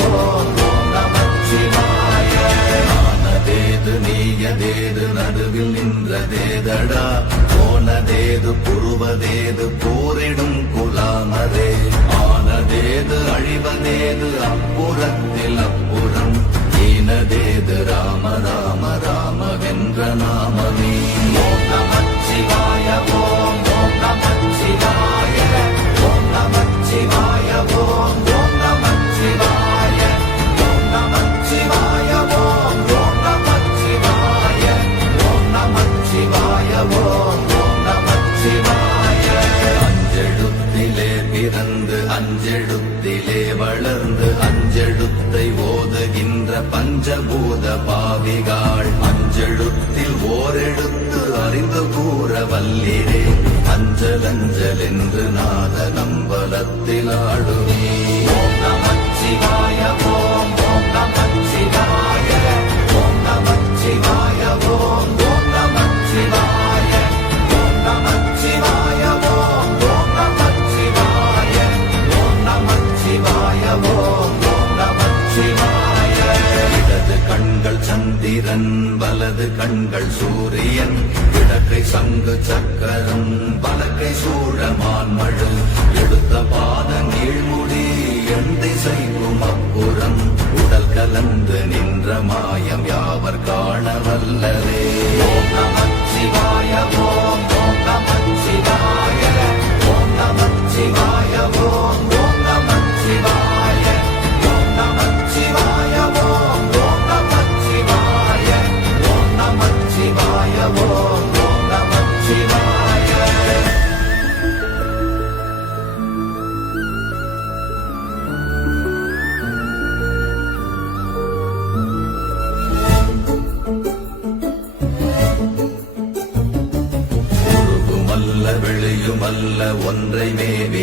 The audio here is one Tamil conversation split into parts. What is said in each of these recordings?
நமச்சிவாய நமச்சிவாய ஆனதேது நீயதேது நடுவில் நின்றதேதடா போனதேது புருவதேது போரிடும் குலாமதே ஆனதேது அழிவதேது அப்புறத்தில் அப்புறம் ஈனதேது ராம ராம ராம வென்ற நாமமே ஓம் நமச்சிவாய ஓம் நமச்சிவாய கூற வல்லிரே அஞ்சல் அஞ்சல் என்று நாத நம்பலத்தில் ஆடுவே ஓம் நமச்சிவாய ஓம் ஓம் நமச்சிவாய ஓம் நமச்சிவாய. சந்திரன் வலது கண்கள் சூரியன் இடக்கை சங்கு சக்கரம் பலக்கை சூழமான் மழு. எடுத்த பாத கீழ்முடி எண் திசைக்கும் அப்புறம் உடல் கலந்து நின்ற மாயம் யாவர் காண வல்லரே ஓம் நமச்சிவாய ஓம் ஓம்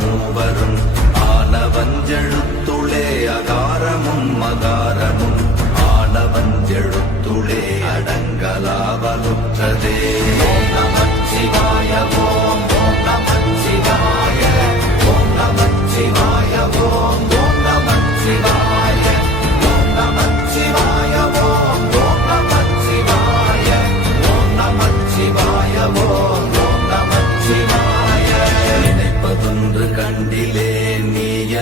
மூவரும் ஆனவஞ்சழு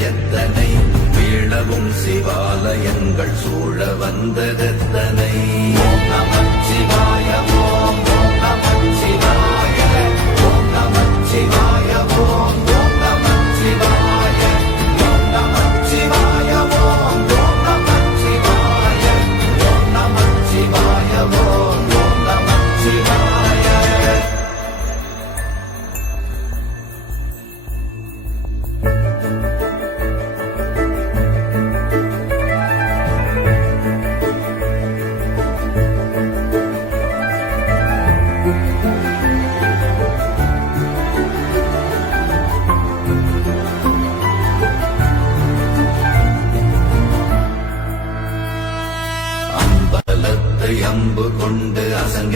எத்தனை வீழவும் சிவாலயங்கள் சூழ வந்ததெத்தனை? நமச்சிவா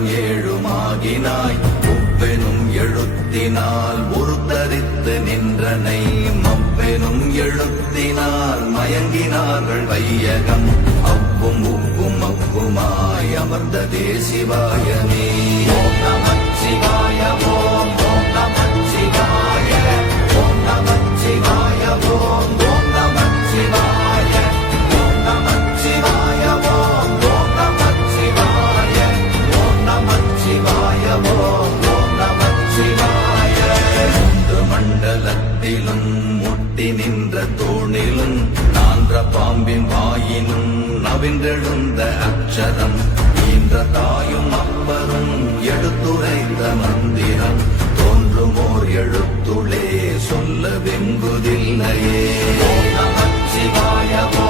வானம் ஏழுமாகினாய். ஒவ்வெனும் எழுத்தினால் உருத்தரித்து நின்றனை மவ்வெனும் எழுத்தினால் மயங்கினார்கள் வையகம். அவ்வும் உப்பும் அவ்வுமாய் அமர்ந்த தேசிவாயனே நமச்சிவாய என்றெழுந்த அச்சரம் ஈன்ற தாயும் அப்பரும் எடுத்துரைந்த மந்திரம். தோன்றுமோர் எழுத்துளே சொல்ல வெங்குதில்லையே நமச்சிவாயவோ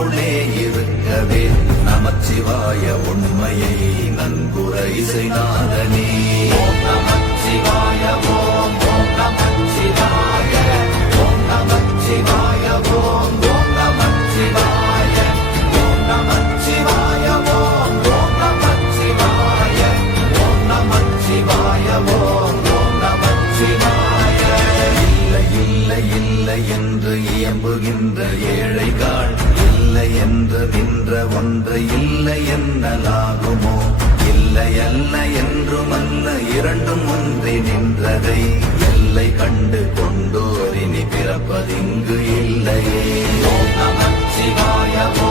நம்முள்ளே இருக்கவே நமச்சிவாய உண்மையை நன்குரை செய்தாதனே எல்லும் ஒன்றி நின்றதை எல்லை கண்டு கொண்டோரினி பிறப்பதிங்கு இல்லையே. நமச்சிவாயவோ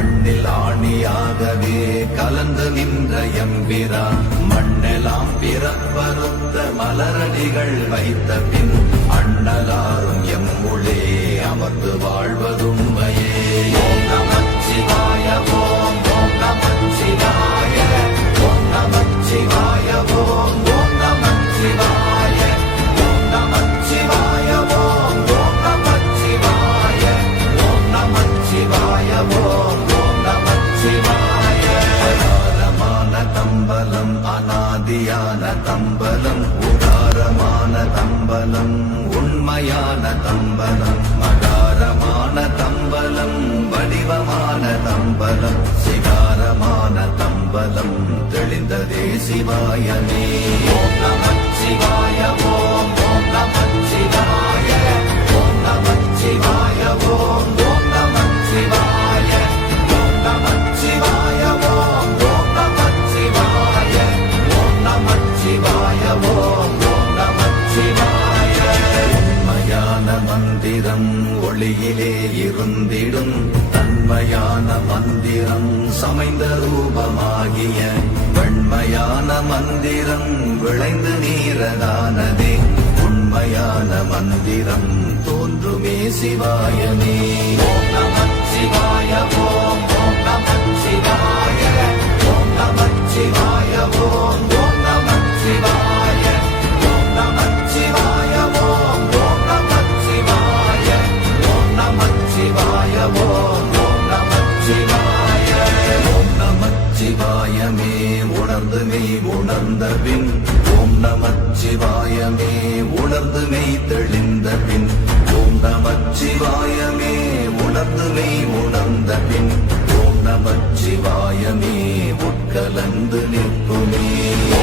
மண்ணில் ஆணியாகவே கலந்து நின்ற எம்பிரா. மண்ணெல்லாம் பிறப்பருத்த மலரடிகள் வைத்த பின் அண்ணலாரும் எம்முளே அமர்ந்து வாழ்வதுண்மையே. ஓம் சிவாய ஓம் ஓம் நம சிவாய ஓம் நம சிவாய ஓம் ஓம் நம தெளிந்ததே சிவாயனே ஓம் நம சிவாய ஓம் ஓம் நம சிவாய. ஓம் நம சிவாய ஓம் ஓம் நம சிவாய. ஓம் நம சிவாய ஓம் ஓம் நம சிவாய. ஓம் நம சிவாய ஓம் ஓம் நம சிவாய. உண்மையான மந்திரம் ஒளியிலே இருந்திடும். தன்மையான மந்திரம் சமைந்த ரூபமாகிய வெண்மையான மந்திரம் விளைந்து நீரதானதே உண்மையான மந்திரம் தோன்றுமே சிவாயமே ஓம் நம சிவாய ஓம் ஓம் நம சிவாய ஓம் நம சிவாய ஓம் ஓம் நம சிவாய ஓம் நம சிவாய ஓம் ஓம் நம சிவாய ஓம் நம சிவாய ஓம் நம சிவாயமே உணர்ந்து மெய் தெளிந்த பின். ஓம் நம சிவாயமே உணர்ந்து மெய் உணர்ந்த பின். ஓம் நம சிவாயமே உட்கலந்து நிற்புமே.